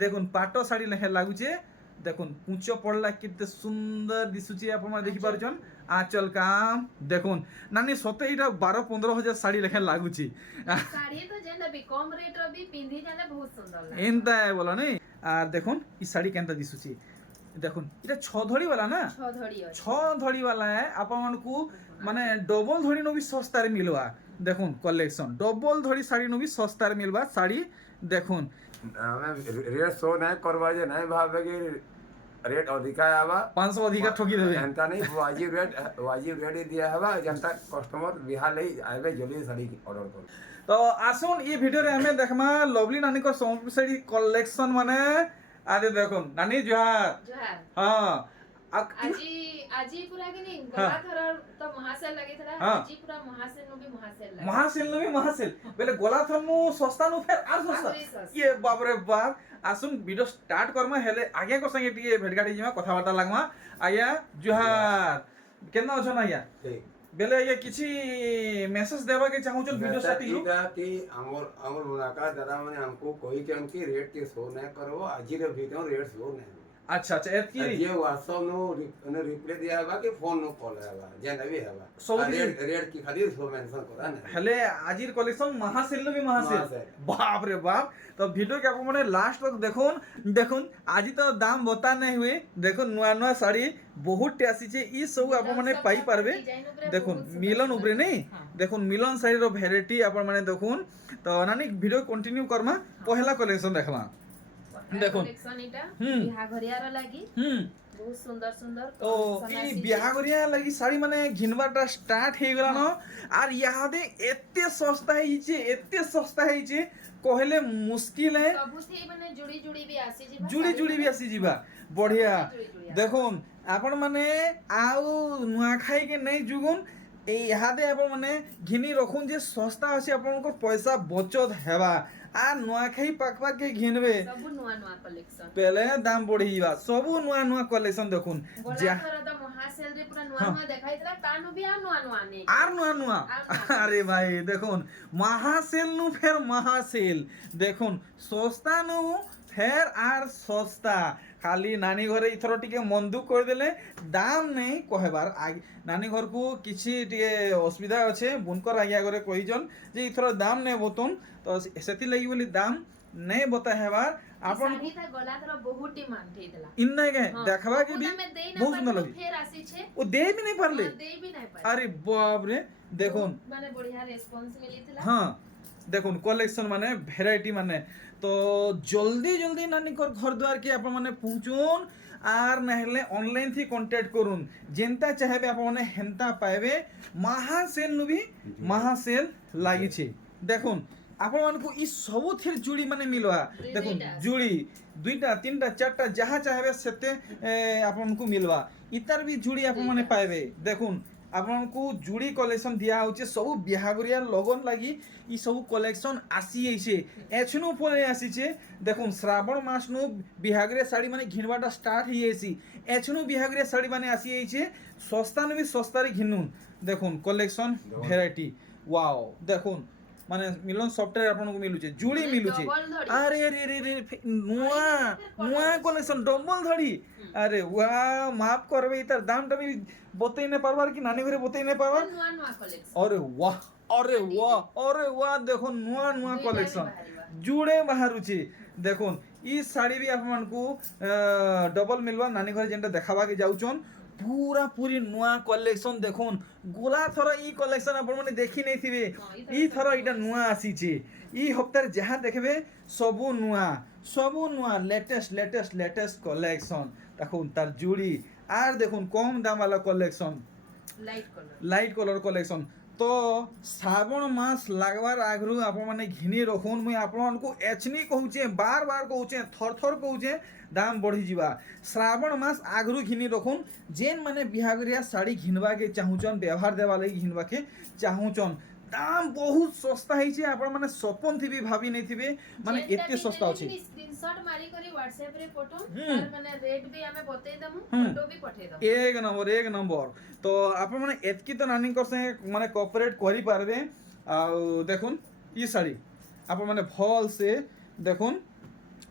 দেখুন পাট শাড়ি লেখা লাগুছে দেখুন কুঞ্চ পড়লা কেতে সুন্দর দিশুছে আপনারা দেখি পারছন আঁচল কাম দেখুন নানি সতে এটা 12-15 হাজার শাড়ি লেখা লাগুছে শাড়ি তো যেন বি কম রেট র বি পিন্ধি জালে বহুত সুন্দর লাগে এনতা বলো নি আর দেখুন ই শাড়ি কেনতা দিশুছে দেখুন এটা 6 ধড়ি वाला না ছ ধড়ি আছে 6 ধড়ি वाला है ଆପଣମାନଙ୍କୁ ମାନେ ଡବଲ ଧଡ଼ି नो भी ସସ୍ତାରେ ମିଲବା দেখুন কলেকশন ডবল ধড়ি শাড়ি নো भी সস্তাରେ মিলবা শাড়ি দেখুন ଆମେ ରେଟ୍ ଶୋ ନାଇଁ କରବା ଯେ ନାଇଁ ଭାବେ କି ରେଟ୍ ଅଧିକା ହେବା 500 ଅଧିକା ଠକି ଦେବେ ଏନ୍ତା ନାଇଁ ୱାଜିବ ରେଟ୍ ଦିଆ ହେବା ଯେନ୍ତା କଷ୍ଟମର ବିହା ଲାଗି ଆଇବେ ଜଲ୍ଦି ଶାଢ଼ୀ ଅର୍ଡର କରୁ তো আসুন এই ভিডিওরে আমি দেখমা লভলি নানিকর সম্বলপুর শাড়ি কলেকশন মানে আরে দেখুন নানি জোহার জোহার হ্যাঁ আজি আজি পুরা কিনি গলা থরর তো মহাসেল লাগিଥିଲା হ্যাঁ। আজি পুরা মহাসেল নো বি মহাসেল লাগে মহাসেল নবি মহাসেল বেলে গোলা থনু সস্তা নু ফের আর সস্তা আহুরি সস্তা। ইয়ে বাপ রে বাপ আসুন ভিডিও স্টার্ট করমা হেলে আগে কো সঙ্গে টিকে ভেটগাড়ি জিমা কথাবার্তা লাগমা আয়া জোহার কেন আছো না আয়া বেলে আয়া কিছু মেসেজ দেবা কে চাহু চল ভিডিও স্টার্ট ইলু कि हमर मुलाकात दादा मैंने हमको कोई के उनकी रेट के शो नहीं करो आज रे वीडियो रेट शो नहीं আচ্ছা আচ্ছা এতকি ये व्हाट्सएप नो रिप्लाई दिया है कि फोन नो कॉल है जेना भी है सब रेट की खाली शो मेंशन करा नहीं হেলে আজির কালেকশন মহাসেল নবি মহাসেল মহাসেল। বাপ রে বাপ তো ভিডিও কে আপন মানে লাস্ট তক দেখুন দেখুন আজি তো দাম বতা নাই হুয়ে দেখুন নয়া নয়া শাড়ি বহুত আসিছে ই সব আপন মানে পাই পারবে দেখুন মিলন উপরে নেই দেখুন মিলন শাড়ির ভ্যারাইটি আপন মানে দেখুন তো নানি ভিডিও কন্টিনিউ করমা পহেলা কালেকশন দেখলা দেখুন। কালেকশন এটা হুম। বিহা ঘরিয়ার লাগি হুম বহুত সুন্দর সুন্দর তো এই বিহাগরিয়া লাগি শাড়ি মানে ঘিনবাটা স্টার্ট হয়ে গেল না আর ইহাদে এতে সস্তা হয়েছে কহলে মুশকিল হে ସବୁଥି মানে জুড়ি জুড়ি বি আসি যিবা জুড়ি বি আসি ଯିବା বঢ়িয়া জুড়ি। দেখুন আপন মানে আউ নুয়া খাইকে নেই যুগুন এই ইহাদে আপন মানে ঘিনি রখুন যে সস্তা আছে আপনার পয়সা বচত হেবা আর নুয়াখাই পাকপাকে ঘিনবে সবু নয়া নয়া কালেকশন পেলে দাম বড়ি যা সবু নয়া কলেকশন দেখুন গলা যা থর তো মহাসেল রে পুরা নয়া নয়া দেখাইতলা তানু বি আর নয়া নয়া নে আর নয়া আরে ভাই দেখুন মহাসেল নু ফের মহাসেল দেখুন সস্তা নু ফের আর সস্তা খালি নানি ঘরে ইথর টিকে মন দুঃখ করে দেলে দাম নেই কহেবার আগে নানি ঘরকু কিছু টিকে অসুবিধা আছে বুনকর আজ্ঞা করে কইজন যে ইথর দাম নেই বতুন তো সেতি লাগি বলি দাম নেই বতা হেবার আপন শাড়ি তা গলা থর বহুত ডিমান্ড হেইতলা ইন নাই গে দেখবা কি भी बहुत सुंदर लगी ফের আসিছে वो दे भी नहीं पारले দেই বি নাই পারে अरे बाप रे দেখুন মানে বড়িয়া রেসপন্স মিলিতলা হ্যাঁ দেখুন কলেকশন মানে ভ্যারাইটি মানে তো জলদি জলদি নানিকর ঘর দুয়ার কি আপন মানে পৌঁছুন আর নহলে অনলাইন থি কন্টাক্ট করুন যেনতা চাইবে আপন মানে হেনতা পাইবে মহাসেল নুবি মহাসেল লাগিছে দেখুন আপন মানকু ই সবুথির জুড়ি মানে মিলবা দেখুন জুড়ি 2টা 3টা 4টা যাহা চাইবে সেতে আপনকু মিলবা ইতার বি জুড়ি আপন মানে পাইবে দেখুন ଆପଣଙ୍କୁ ଜୁଡ଼ି କଲେକ୍ସନ୍ ଦିଆହେଉଛି ସବୁ ବିହାଘରିଆ লগন লাগি ই ସବୁ কলেকশন আসি আইছে এছনু পরে আসিছে দেখুন শ্রাবণ মাস নু বিহাঘরিয়া শাড়ি মানে ঘিনবাটা স্টার্ট হয়ে যাইছি এছনু বিহাঘরিয়া শাড়ি মানে আসি আইছে সস্তা নু বি সস্তারে ঘিনুন দেখুন কলেকশন ভ্যারাইটি ওয়াও দেখুন মানে মিলন সফটওয়্যার আপনাকে মিলুছে জুড়ি মিলুছে আরে রে রে রে নুয়া কলেকশন ডবল ধড়ি আরে ওয়া মাফ করবে তার দামটা আমি বতেই না পারবার কি নানি ঘরে বতেই না পারবার নয়া নয়া কালেকশন আরে ওয়া দেখুন নুয়া কলেকশন জুড়ে বাহারুছে দেখুন ই শাড়ি বি আপনার ডবল মিলবা নানি ঘরে যেটা দেখাবাকে যাউছন পুরা পুরি নয়া কলেকশন দেখুন গোলা থর ই কলেকশন আপন মানে দেখি নাই থিবে ই থর এটা নয়া আসিছে ই হপ্তার যাহা দেখবে সবু নয়া লেটেস্ট কলেকশন দেখুন তার জুড়ি আর দেখুন কম দামওয়ালা কলেকশন লাইট কলর কলেকশন তো শ্রাবণ মাস লাগবার আগ্রহ আপন মানে ঘিনি রখুন মুই আপনার এছনি কହୁছে বার কହୁছে থর কହୁছে দাম বড়ি যা শ্রাবণ মাস আগ্রহ ঘিনি রখুন যেন মানে বিহাগরিয়া শাড়ি ঘিনবাকে চাহুছন ব্যবহার দেওয়া লাগি ঘিনবাকে চাহুছন দাম বহুত সস্তা হয়েছে আপনার মানে স্বপন থিবি ভাবি নাই থিবে মানে এতে সস্তা আছে স্ক্রিনশট মারি করি WhatsApp রে ফটো আর মানে রেট বি আমি বতেই দমু ফটো বি পঠাই দমু এক নম্বর তো আপনার মানে এতকি তো নানিঙ্কর সঙ্গে মানে কোঅপারেট করি পারবে আর দেখুন ই শাড়ি আপনার মানে ভাল সে দেখুন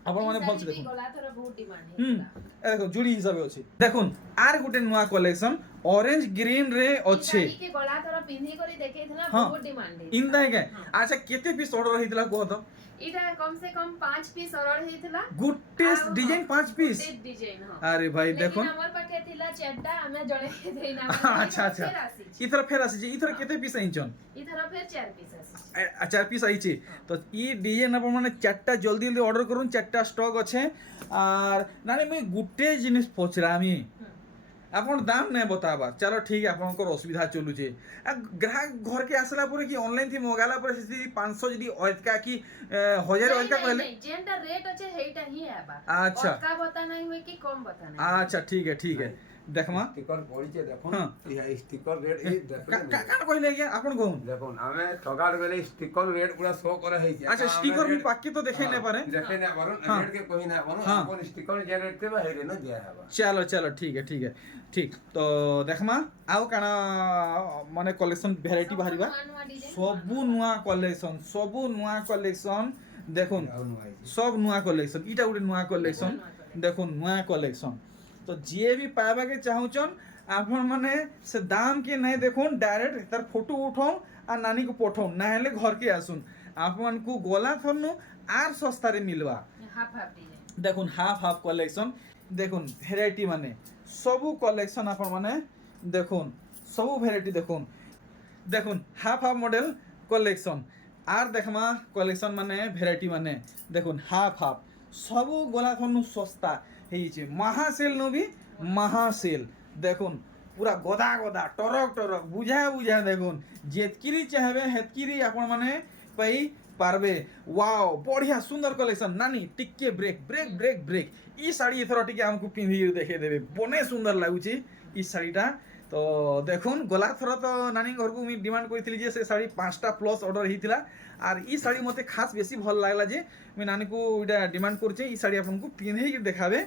ଆପଣ ମାନେ ଭଲସେ ଶାଢ଼ୀ ବି ଦେଖୁନ୍ ଗଲା ଥର ବହୁତ ଡିମାଣ୍ଡ ହୁଁ ହେଇଥିଲା। ଏ ଦେଖ ଜୁଡ଼ି ହିସାବରେ ଅଛି ଦେଖୁନ୍ ଆର ଗୋଟେ ନୂଆ କଲେକ୍ସନ ଅରେଞ୍ଜ ଗ୍ରୀନ ରେ ଇ ଅଛି ଶାଢ଼ୀ के गला थोड़ा पिंधी करी देखैଥିଲା हाँ। बहुत डिमांड ଇନ୍ତା ହେଇଥିଲା। କେ ଆଚ୍ଛା କେତେ ପିସ୍ ଅର୍ଡର ହେଇଥିଲା କୁହ ତ इटा कम से कम 5 पीस ऑर्डर ହେଇଥିଲା। गुट्टे ଆଉ डिजाइन 5 पीस ଗୋଟେ डिजाइन हां। अरे भाई लेकिन देखो हमर पाखे थिला चारटा हमें जणे देइना अच्छा अच्छा इथर फेर आसी इथर हाँ। केते पीस आइछन इथर फिर 4 पीस आसी। 4 पीस आइछे तो ई डिजाइन अपन माने चारटा जल्दी जल्दी ऑर्डर करूँ चारटा स्टॉक अच्छे आर नानी मुई गुट्टे जिनिस पचरामी आपन दाम नहीं बताबा चलो ठीक है आपनकर असुविधा चलुचे ग्राहक घर के आसला पर कि ऑनलाइन थी मंगाला पर 500 जदी अटका कि 1000 अटका कहले जेंटा रेट अच्छे हेटा ही आबा। अच्छा। का बता नहीं हुए कि कम बता नहीं। अच्छा ठीक है देखमा स्टिकर पड़िचे देखो हाँ। ये स्टिकर रेट ए देखो का कहले क्या आपन कहूं देखो हमें ठगाड़ गेले स्टिकर रेट पूरा शो करे है अच्छा स्टिकर भी पाके तो देखे नहीं पारे देखे ना पारो हाँ। रेट के कोई ना पारो हाँ। अपन स्टिकर जे रेट पे है रे ना दिया है चलो ठीक तो देखमा आउ काना माने कलेक्शन वेराइटी बाहरिबा सबु नुआ कलेक्शन देखुन सब नुआ कलेक्शन इटा गुटे नुआ कलेक्शन देखुन नुआ कलेक्शन तो जे भी पाबा के चाहुचन आपन माने से दाम के नहीं देखुन डायरेक्ट तार फोटो उठाओ आ नानी को पठाओ ना हेले घर के आसुन आपन को गोला थनु आर सस्ता रे मिलवा हाफ हाफ डिजाइन देखुन हाफ कलेक्शन देखुन भेराइटी माने सबु कलेक्शन आपन माने देखुन सबु भेराइटी देखुन हाफ मॉडल कलेक्शन आर देखमा कलेक्शन माने भेराइटी माने देखुन हाफ सबु गोला थनु सस्ता ହେଇଛି महासेल नो भी महासेल देखुन पूरा गदा टरक बुझा देखुन जेतकिरी चाहबे हेतकिरी आपण माने पई पारबे वाओ बढ़िया सुंदर कलेक्शन नानी टिके ब्रेक ई साड़ी एथर टिके हमको पिंधी देखे देबे बने सुंदर लागुची ई साड़ीटा तो देखुन गला थर तो नानी घर को मैं डिमांड करथिली जे से साड़ी 5टा प्लस ऑर्डर हिथिला आर ई साड़ी मते खास बेसी भल लागला जे मैं नानी को इडा डिमांड करछे ई साड़ी आपन को पिंधे के देखाबे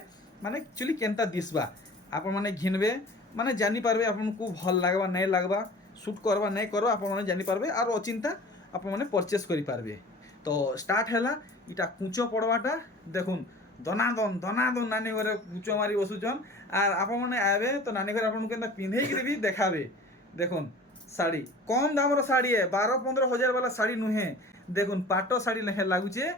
माने एक्चुअली केनता दिसबा आपन माने घिनबे माने जानि पारबे आपन को भल लागबा नै लागबा शूट करबा नै करबा आपन माने जानि पारबे आर अचिंता आपन माने परचेस करि पारबे तो स्टार्ट हैला इटा कुचो पड़वाटा देखुन दनादन नानी घरे कुचो मारी बसुचन आर आपन माने आबे तो नानी घरे आपन केनता पिंधे के भी देखाबे देखुन साड़ी कम दाम रो साड़ी है 12-15 हजार वाला साड़ी नुहे देखुन पाटो साड़ी लेहे लागुचे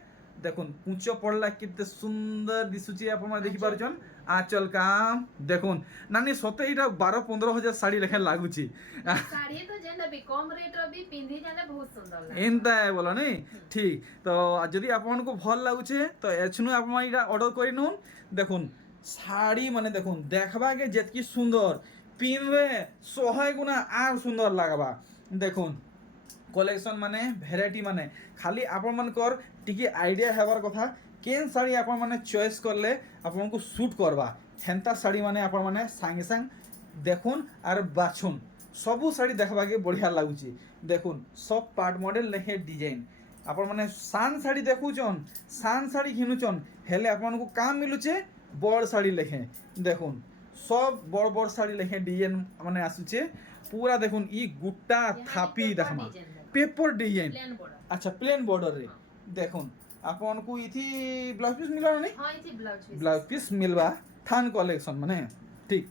देखुन कुचो पड़ला कितने सुंदर दिसुची आपन माने देखि पारुचन आंचल काम देखुन नानी सते इटा 12-15 हजार साड़ी लेखे लागुची साड़ी तो जेना भी कम रेट रो भी पिंधी जाने बहुत सुंदर लागे एंता है बोला नहीं ठीक तो यदि आपन को भल लागुचे तो एछनु आपन इटा ऑर्डर करि नउन देखुन साड़ी माने देखुन देखबा के जेतकी सुंदर पिनबे 100 गुना आर सुंदर लागबा देखुन कलेक्शन माने भेराइटी माने खाली आपन मन कर टिके आइडिया हेबार कथा केन साड़ी आपन माने चॉइस करले आपन को सूट करबा हेंता साड़ी माने आपन माने संगे संग देखुन आर बाछुन सबु साड़ी देखबा के बढ़िया लागुची देखुन सब पार्ट मॉडल लेहे डिजाइन आपन माने सान साड़ी देखुचन सान साड़ी घिनुचन हेले आपन को काम मिलुचे बड़ साड़ी लेखे देखुन सब बड़ साड़ी लेखे डिजाइन माने आसुचे पूरा देखुन ई गुट्टा थापी देखमा पेपर डिजाइन प्लेन बॉर्डर अच्छा प्लेन बॉर्डर रे देखुन आपन को इथि ब्लाउज पीस मिला नहीं हां इथि ब्लाउज पीस मिलवा थान कलेक्शन माने ठीक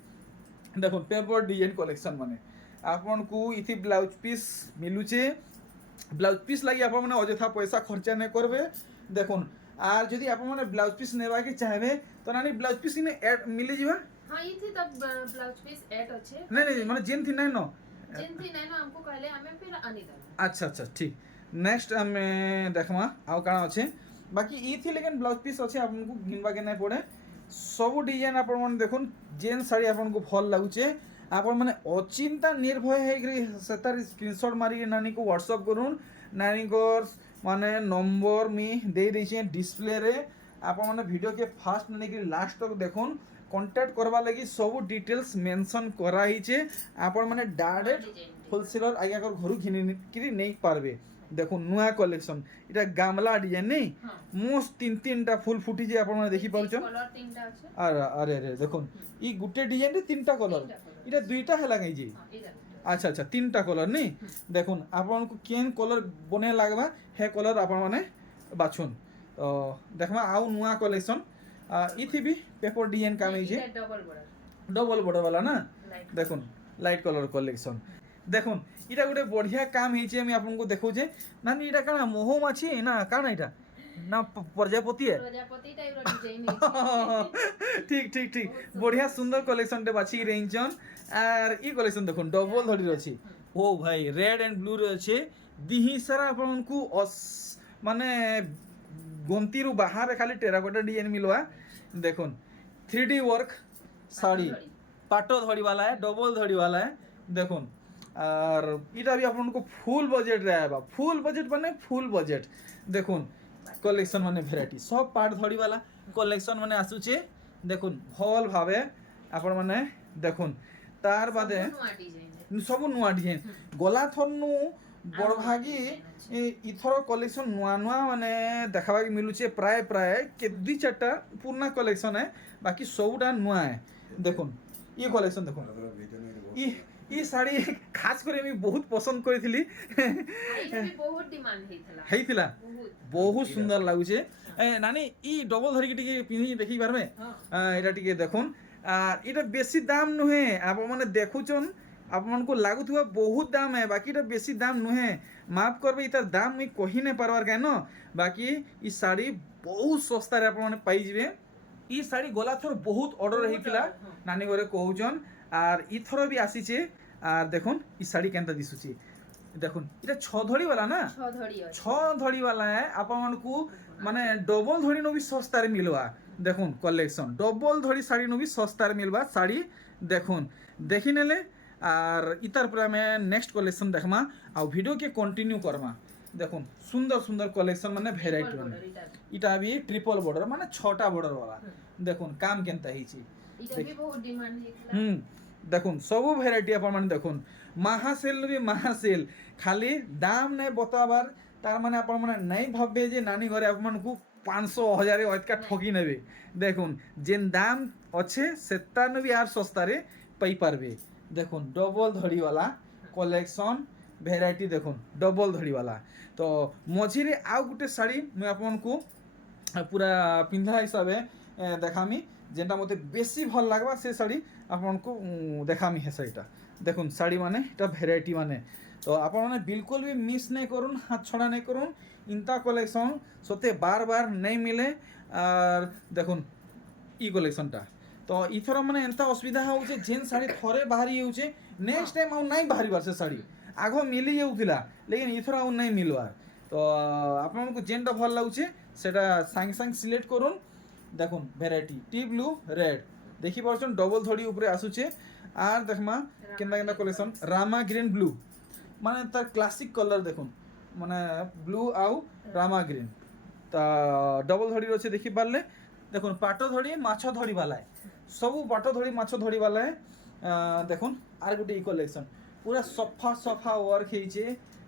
देखुन पेपर डिजाइन कलेक्शन माने आपन को इथि ब्लाउज पीस मिलुचे ब्लाउज पीस लागि आपन माने अजथा पैसा खर्चा नै करबे देखुन आर जदि आपन माने ब्लाउज पीस नेबा के चाहबे तो नानी ब्लाउज पीस ने ऐड मिली जीवा हां इथि तब ब्लाउज पीस ऐड अच्छे नहीं माने जेन थी नहीं नो जेन थी नहीं नो हमको कहले हमें फिर आनी दे अच्छा ठीक नेक्स्ट हमें देखमा आउ काना अच्छे बाकी ई थी लेकिन ब्लाउज पीस अच्छे आपन को घिनबा के नहीं पड़े सब डिजाइन आपन मन देखुन जेन साड़ी आपन को भल लागुचे आपन माने अचिंता निर्भय है सेतार स्क्रीनशॉट मारी के नानी को व्हाट्सएप करूँ नानी को माने नंबर में दे देछे डिस्प्ले रे आपन माने वीडियो के फास्ट माने कि लास्ट तक देखुन कांटेक्ट करबा लगी सब डिटेल्स मेंशन करा हिचे आपन माने डायरेक्ट होलसेलर आगे कर घरु घिनि किरी नहीं पारबे देखो नुआ कलेक्शन इटा गामला डिजाइन नहीं मोस्ट तीन टा फुल फुटी जे आपन माने देखि पारुछन कलर तीनटा अछि अरे देखो ई गुटे डिजाइन रे तीनटा कलर इटा दुईटा हला गई जी अच्छा तीनटा कलर नहीं देखुन आपन को केन कलर बने लागबा हे कलर आपन माने बाछुन तो देखमा आउ नुआ कलेक्शन इथि भी पेपर डिजाइन काम है এটা ডবল বর্ডার डबल बॉर्डर वाला ना লাইট देखुन लाइट कलर कलेक्शन देखुन इटा गोटे बढ़िया काम है আমি आपनको देखो जे नानी इटा काना মৌমাছি না কানা এটা না प्रजापति है প্রজাপতি টাইপর ডিজাইন হইছে ঠিক ঠিক ঠিক बढ़िया सुंदर कलेक्शन टे बाछी रेंजन আর ই कलेक्शन देखुन डबल धड़ी रछि ओ भाई रेड एंड ब्लू रे अछि दिही सारा आपनको माने गंती रु बाहर खाली टेराकोटा डिजाइन मिलवा देखुन 3D वर्क साड़ी पाटो धड़ी वाला है डबल धड़ी वाला है देखुन और इटा भी आपको फुल बजेट रहेगा फुल बजेट माने फुल बजेट देखुन कलेक्शन माने भेराइटी सब पार्ट धड़ी वाला कलेक्शन माने आसुचे देखुन भल भावे आपण माने देखुन तार बादे নয়া ডিজাইন सब नुआ डिजाइन गला थरनु बड़ भागी इथर कलेक्शन नुआ नुआ माने देखा मिलुचे प्राय प्राय के दुई चारटा पुराना कलेक्शन है बाकी सबटा नुआ है देखुन ये कलेक्शन देखुन ये साड़ी खास करे मैं बहुत पसंद करी आइला भी बहुत डिमांड हेतला हेइथिला बहुत बहुत सुंदर लागुचे नानी ई डबल धरी टिके पिंधि देखि पारबे एटा टिके देखुन आर एटा बेसी दाम नुहे आप माने देखुचन आप मन को लागुथुवा बहुत दाम है बाकी एटा बेसी दाम नुहे माफ करबे इतार दाम मैं कहि नै पारबार केन बाकी ई साड़ी बहुत सस्ता रे आप माने पाई जिवे ई साड़ी गला थर बहुत ऑर्डर रहितिला नानी घरे कहउचन आर ई थर भी आसीचे आर देखुन ई साड़ी केनता दिसुची देखुन इटा 6 धड़ी वाला ना ছ ধড়ি আছে 6 धड़ी वाला है आपन को माने डबल धड़ी नो भी सस्ता रे मिलवा देखुन कलेक्शन डबल धड़ी साड़ी नो भी सस्ता रे मिलवा साड़ी देखुन देखि नेले आर इतार पर मैं नेक्स्ट कलेक्शन देखमा आ वीडियो के कंटिन्यू करमा देखुन सुंदर सुंदर कलेक्शन माने वेराइटी माने इटा भी ट्रिपल बॉर्डर माने 6टा बॉर्डर वाला देखुन काम केनता हिची এটা भी बहुत डिमांड हेतला देखुन सब भेराइटी अपन माने देखुन महासेल भी महासेल खाली दाम नहीं बताबार तार माने अपन माने नहीं भाबे जे नानी घरे अपन को 500 1000 ओतका ठगी नेबे देखुन जेन दाम अच्छे सेता न भी आर सस्ता रे पई पारबे देखुन डबल धड़ी वाला कलेक्शन भेराइटी देखुन डबल धड़ी वाला तो मझी रे आ गुटे साड़ी मैं अपन को पूरा पिंधा हिसाबे देखामी जेनटा मते बेसी भल लागबा से साड़ी आपन को देखामी है साड़ीटा देखुन साड़ी माने এটা ভ্যারাইটি माने तो आप माने बिल्कुल भी मिस नहीं करुन हाथ छड़ा नहीं करुन इनता कलेक्शन सते बार बार नहीं मिले और देखुन ई कलेक्शनटा तो इथर माने एंता असुविधा होउचे जेन साड़ी थरे बाहरी होउचे नेक्स्ट टाइम आउ नहीं बाहरी बार से साड़ी आगो मिली जाउथिला लेकिन इथर आउ नहीं मिलवा तो आपन को जेनटा भल लागुचे सेटा सांग सांग सिलेक्ट करुन देखुन भेराइटी टी ब्लू रेड देखि पारछन डबल धड़ी ऊपर आसुचे आर देखमा केनता केनता कलेक्शन रामा ग्रीन ब्लू माने तार क्लासिक कलर देखुन माने ब्लू आउ रामा ग्रीन ता डबल धड़ी रछे देखि पारले देखुन पाटो धड़ी माछो धड़ी वाला है सब पाटो धड़ी माछो धड़ी वाला है देखुन आर गुटे ई कलेक्शन पूरा सफा सफा वर्क हेइचे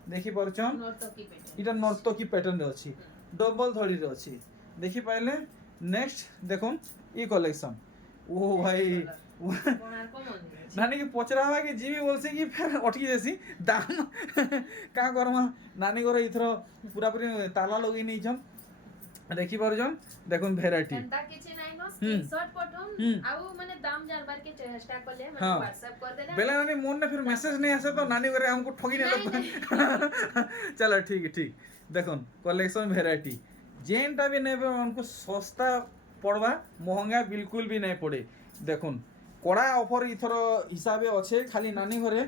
देखि पारछन नर्तकी पेट इटा नर्तकी पैटर्न रे अछि डबल धड़ी रे अछि देखि पाइले नेक्स्ट देखुन ई कलेक्शन ओ भाई कोणार्क मंदिर नानी की पचरावा के जीवी बोलसे कि फिर अटकी जैसी दाम का करमा नानी घर इथर पूरा पूरी ताला लगे नहीं छन देखि पारजन देखुन भेराइटी एंता किछि नाही नो स्क्रीनशॉट पठम आउ माने दाम जानबार के चेष्टा करले माने हाँ। व्हाट्सएप कर देले बेला नानी मोन ने फिर मैसेज नहीं आसे तो नानी घरे हमको ठगी नहीं चलो ठीक है ठीक देखुन कलेक्शन भेराइटी जेनटा भी नेबे उनको सस्ता पड़वा महंगा बिल्कुल भी नहीं पड़े देखुन कड़ा ऑफर इथर हिसाबे अच्छे खाली नानी घरे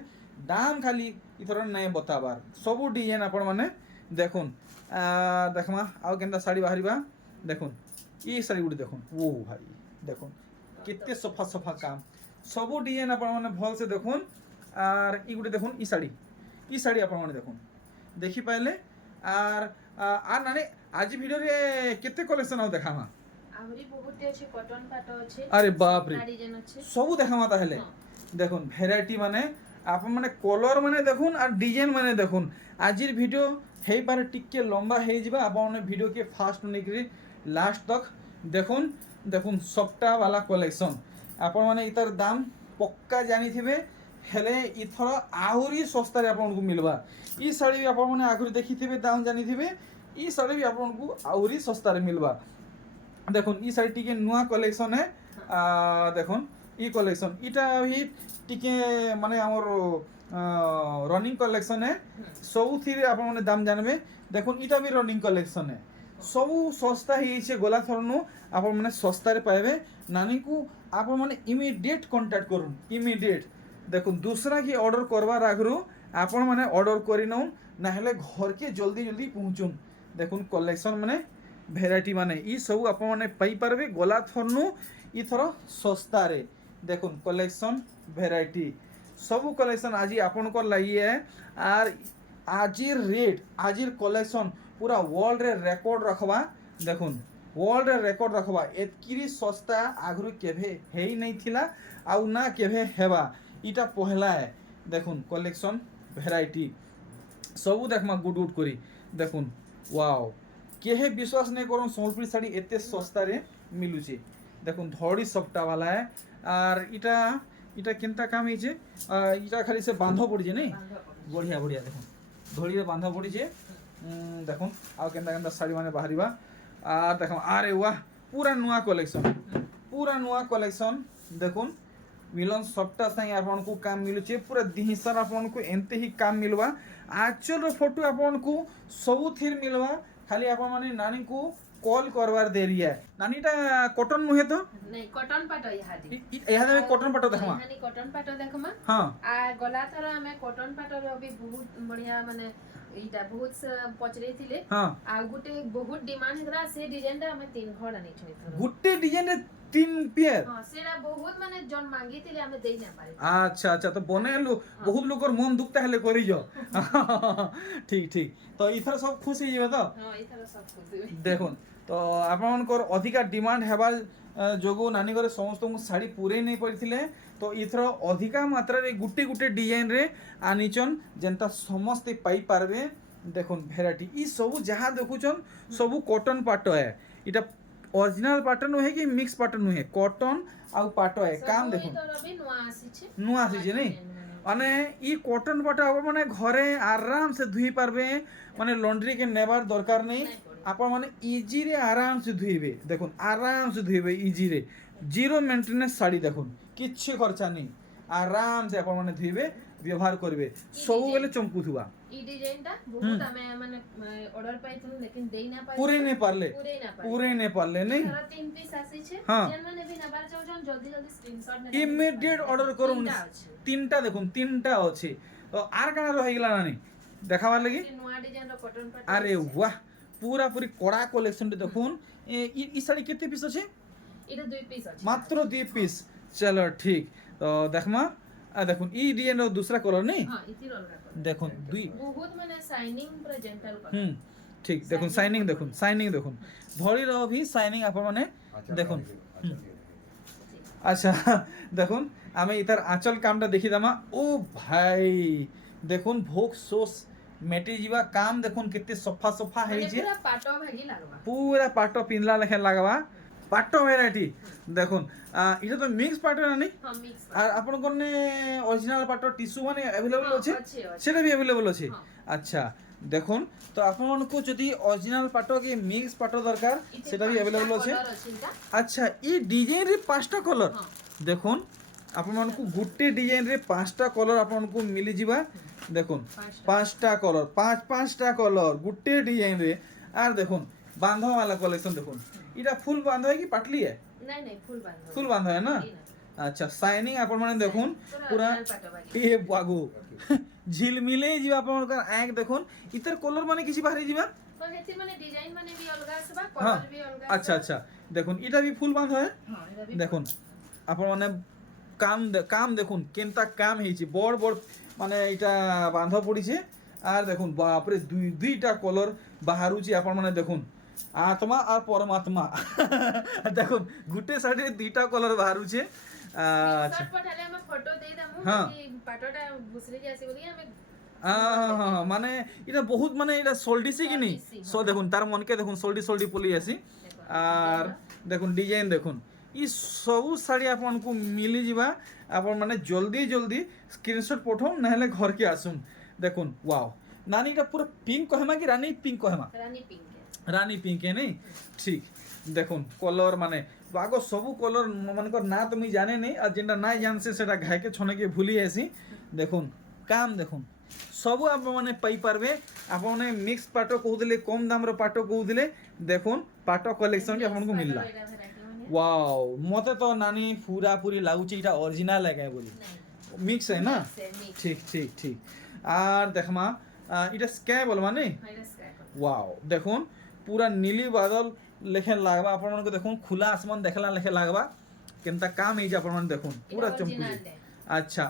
दाम खाली इथर नहीं बताबार सब डिजाइन आपण माने देखुन देखमा आउ केनता साड़ी बाहरिबा देखुन ई साड़ी गुडी देखुन ओ भाई देखुन कितने सफा सफा काम सब डिजाइन आपण माने भल से देखुन आर ई गुडी देखुन ई साड़ी आपण माने देखुन देखि पाइले आर नानी आज वीडियो रे केते कलेक्शन आउ देखामा आहुरी बहुत अच्छे कॉटन पाटो अच्छे अरे बाप रे डिजाइन अच्छे सब देखामा ताहले देखुन भेराइटी माने आप माने कलर माने देखुन और डिजाइन माने देखुन आजिर वीडियो हेई पारे टिके लंबा हेई जिबा आप माने वीडियो के फास्ट निकरी लास्ट तक देखुन देखुन सबटा वाला कलेक्शन आप माने इतार दाम पक्का जानी थिबे हेले इथर आहुरी सस्ता रे आपन को मिलबा ई साड़ी आप माने आगुरी देखि थिबे दाम जानी थिबे ई साड़ी भी आपको आहुरी सस्ता रे मिलवा देखो ई साड़ी टिके नुआ कलेक्शन है देखो ई कलेक्शन इटा भी टिके माने हमर रनिंग कलेक्शन है सब थी आप माने दाम जानबे देखो इटा भी रनिंग कलेक्शन है सब सस्ता ही गला थरनु आप माने सस्ता रे पाइबे नानी को आप माने इमीडिएट कांटेक्ट करूँ इमीडिएट देखो दूसरा की ऑर्डर करवार आगरू आपण माने ऑर्डर करि नौ ना हेले घर के जल्दी जल्दी पहुँचुन देखुन कलेक्शन माने भेराइटी माने ई सब आप माने पाई पारबे गला थरनु ई थर सस्ता रे देखुन कलेक्शन भेराइटी सब कलेक्शन आज आपन को लगी है आर आजिर रेट आजिर कलेक्शन पूरा वर्ल्ड रे रिकॉर्ड रखवा देखुन वर्ल्ड रे रिकॉर्ड रखवा एतकिरी सस्ता आगरु केभे हेई नहीं थिला आउ ना केभे हेबा इटा पहला है देखुन कलेक्शन भेराइटी सबू देखमा गुड गुड करी देखुन वाओ केहे विश्वास नहीं करूँ सम्बलपुरी साड़ी एते सस्ता रे मिलुचे देखुन धड़ी सप्ता वाला है आर इटा इटा केनता काम हिचे इटा खाली से बांध पड़ी नहीं बढ़िया बढ़िया देखुन धड़ी रे बांध पड़ी देखुन आ केनता केनता साड़ी माने बाहरिबा आ देखो अरे वाह पूरा नुआ कलेक्शन देखुन मिलन सप्ताह संगे आपन को काम मिलुचे पूरा दिहिसार आपन को एंते ही काम मिलवा एक्चुअल फोटो आपन को सब थिर मिलवा खाली आपन माने नानी को कॉल करवार देरी है नानीटा कॉटन नुहे तो नहीं कॉटन पाटो यहादी यहां में कॉटन पाटो देखमा हानी कॉटन पाटो देखमा हां आ गला थर हमें कॉटन पाटो रे अभी बहुत बढ़िया माने इटा बहुत पचरे थिले हां आ गुटे बहुत डिमांड हेतरा से डिजाइन रा हमें 3 घड़ आनी छै थर गुट्टे डिजाइन रे 3 पेयर हां सेरा बहुत माने जन मांगी थिले हमें देई ना पारे अच्छा अच्छा तो बनेलु बहुत लोकर मन दुखता हेले करी जो ठीक ठीक तो इथर सब खुश ही जेबे तो हां इथर सब खुश देखुन तो आपनकर अधिका डिमांड हेबार जोगो नानी घरे समस्त को साड़ी पूरे नहीं पड़थिले तो इथर अधिका मात्रा रे गुटे गुटे डिजाइन रे आनिचन जेंता समस्त पाई पारबे देखुन भेराइटी ई सब जहाँ देखुचन सब कॉटन पाटो है इटा ओरिजिनल पाटो नुहे कि मिक्स पाटो नुहे कॉटन आउ पाटो है काम देखुन नुआ आसी नहीं माने ई कॉटन पाटो आप माने घरे आराम से धुई पारबे माने लॉन्ड्री के नेबार दरकार नहीं आप माने इजी रे आराम से धुईबे देखुन आराम से धुईबे इजी रे जीरो मेंटेनेंस साड़ी देखुन किछि खर्चा नहीं आराम से आप माने धुईबे व्यवहार करबे सब बेले चमकुथुवा ई डिजाइन ता बहुत हमें माने ऑर्डर पाइथु लेकिन देई ना पारे पूरे नहीं पारले नहीं थरा 3 पीस आसी छे हां जेन माने भी नबार जाउ जन जल्दी जल्दी स्क्रीनशॉट ने इमीडिएट ऑर्डर करूँ तीनटा देखुन तीनटा अछि तो आर काना रहि गेला नानी देखाबार लगी नया डिजाइन रो कॉटन पाट अरे वाह पूरा पूरी कड़ा कलेक्शन देखुन ई साड़ी केते पीस अछि इटा 2 पीस अछि मात्र 2 पीस चलो ठीक तो देखमा देखुन ई डिजाइन रो दूसरा कलर नहीं हां इति अलगा देखुन दुई बहुत माने शाइनिंग पूरा जेंटल कलर ठीक देखुन शाइनिंग देखुन धड़ी रो भी शाइनिंग आप माने देखुन अच्छा देखुन आमे इधर आंचल कामटा देखि दमा ओ भाई देखुन भोग सोस मेटी जीवा काम देखुन कितने सफा सफा है जे पूरा पाटो भागी लागबा पूरा पाटो पिनला लेखे लागबा पाटो वैरायटी देखुन इटा तो मिक्स पाटो ना नहीं हां मिक्स আর আপন কোনে অরিজিনাল পাটো টিস্যু মানে अवेलेबल আছে সেটা भी अवेलेबल আছে আচ্ছা দেখুন তো আপনাদের যদি অরিজিনাল পাটো কি মিক্স পাটো দরকার সেটা भी अवेलेबल আছে আচ্ছা এই ডিজাইন রে পাঁচটা কলর দেখুন আপনাদের গুটে ডিজাইন রে পাঁচটা কলর আপনাদের মিলি যিবা দেখুন পাঁচটা কলর পাঁচটা কলর গুটে ডিজাইন রে আর দেখুন বাঁধা वाला कलेक्शन দেখুন এটা ফুল বাঁধা है कि पाटली है नहीं फुल बांधा है ना अच्छा शाइनिंग आपण माने देखुन पूरा ए बागो झिलमिले जीवा आपण कर आंख देखुन इतर कलर माने किसी बाहरी जीवा पर हेती माने डिजाइन माने भी अलगा आसबा कलर भी अलगा अच्छा अच्छा देखुन इटा भी फुल बांधा है हां एटा भी देखुन आपण माने काम देखुन केनता काम हेछि बड़ माने इटा बांधा पड़ीछे আর দেখুন বাপ রে দুইটা কলর বাহারুছি আপন মানে দেখুন आत्मा और परमात्मा देखो गुटे साइड दुईटा कलर बाहरुचे अच्छा पठाले हम फोटो दे दमु कि पाटोटा बुसरी जासी बोली हमें माने इटा बहुत माने इटा सोल्डी से कि नहीं सो देखुन तार मन के देखुन सोल्डी पुली आसी और देखुन डिजाइन देखुन ई सब साड़ी आपन को मिली जिबा आपन माने जल्दी स्क्रीनशॉट पठो नहले घर के आसुन देखुन वाओ नानी इटा पूरा पिंक कहमा कि रानी पिंक कहमा रानी पिंक রানী পিঙ্কে নেই ঠিক দেখুন কলর মানে আগ সবু কলর মানকর না তো মুই জানে নেই আর যেটা নাই জানছে সেটা ঘাইকে ছনেকে ভুলি আসি দেখুন কাম দেখুন সবু আপন মানে পাই পারবে আপন মিক্স পাট কହୁଥିଲେ কম দামর পাট কହୁଥିଲେ দেখুন পাট কলেকশন ବି ଆପଣଙ୍କୁ ମିଳିଲା वाओ मते तो नानी पूरा पूरी लाଗୁଛି এটা অরিজিনাল লাগে বলি মিক্স है ना ठीक ठीक ठीक আর দেখমা এটা স্কাই বলবা নেই वाओ দেখুন पूरा नीली बादल लेखे लागबा अपन मन को देखुन खुला आसमान देखला लेखे लागबा केनता काम हे जे अपन मन देखुन पूरा चमकुजी अच्छा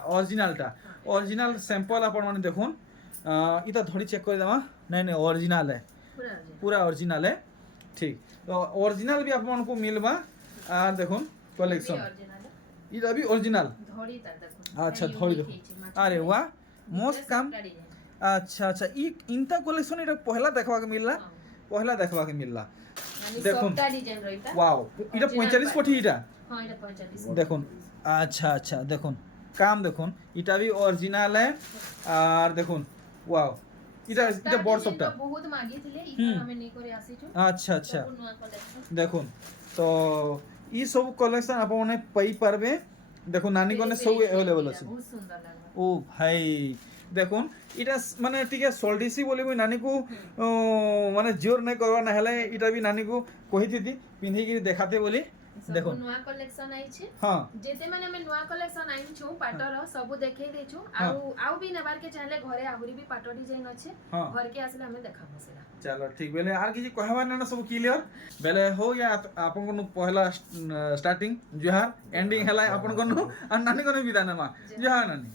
ओरिजिनल सैंपल अपन मन देखुन इता धड़ी चेक कर देमा नहीं नहीं ओरिजिनल है पूरा ओरिजिनल है ठीक तो ओरिजिनल भी अपन को मिलबा আর দেখুন कलेक्शन इटा भी ओरिजिनल अच्छा धड़ी देखो अरे वाह मोस्ट काम अच्छा अच्छा ई इनता कलेक्शन এটা পহলা দেখবা के मिलला পহলা দেখবা के मिलला দেখুন वाओ এটা 45 কোটি এটা हां এটা 45 দেখুন আচ্ছা আচ্ছা দেখুন কাম দেখুন এটা भी ओरिजिनल है আর দেখুন वाओ এটা বড় সবটা বহুত মাগিছিলে ইটা আমি নেই করে আসিছো আচ্ছা আচ্ছা দেখুন তো ই সব কলেকশন আপন পাই পারবে দেখুন নানি কোনে সব अवेलेबल আছে বহুত সুন্দর লাগবে ও ভাই দেখুন এটা মানে টিকে সল্ডিসি বলি মুই নানিকু মানে জোর নাই করবা না হলে এটা भी নানিকু কহিতি পিন্ধি কি দেখাতে বলি দেখুন নয়া কলেকশন আইছে হ্যাঁ যেতে মানে আমি নয়া কলেকশন আইछु পাটর সবু দেখাই দেछु আউ भी নেবার के चाहले घरे आहुरी भी पाटो डिजाइन আছে घर के আসলে আমি দেখাবো সেটা चलो ठीक बेले आर किसी कहबा ना सब क्लियर बेले हो या आपन को पहला स्टार्टिंग जुहार एंडिंग हला आपन को और नानी को विदा नमा जुहार नानी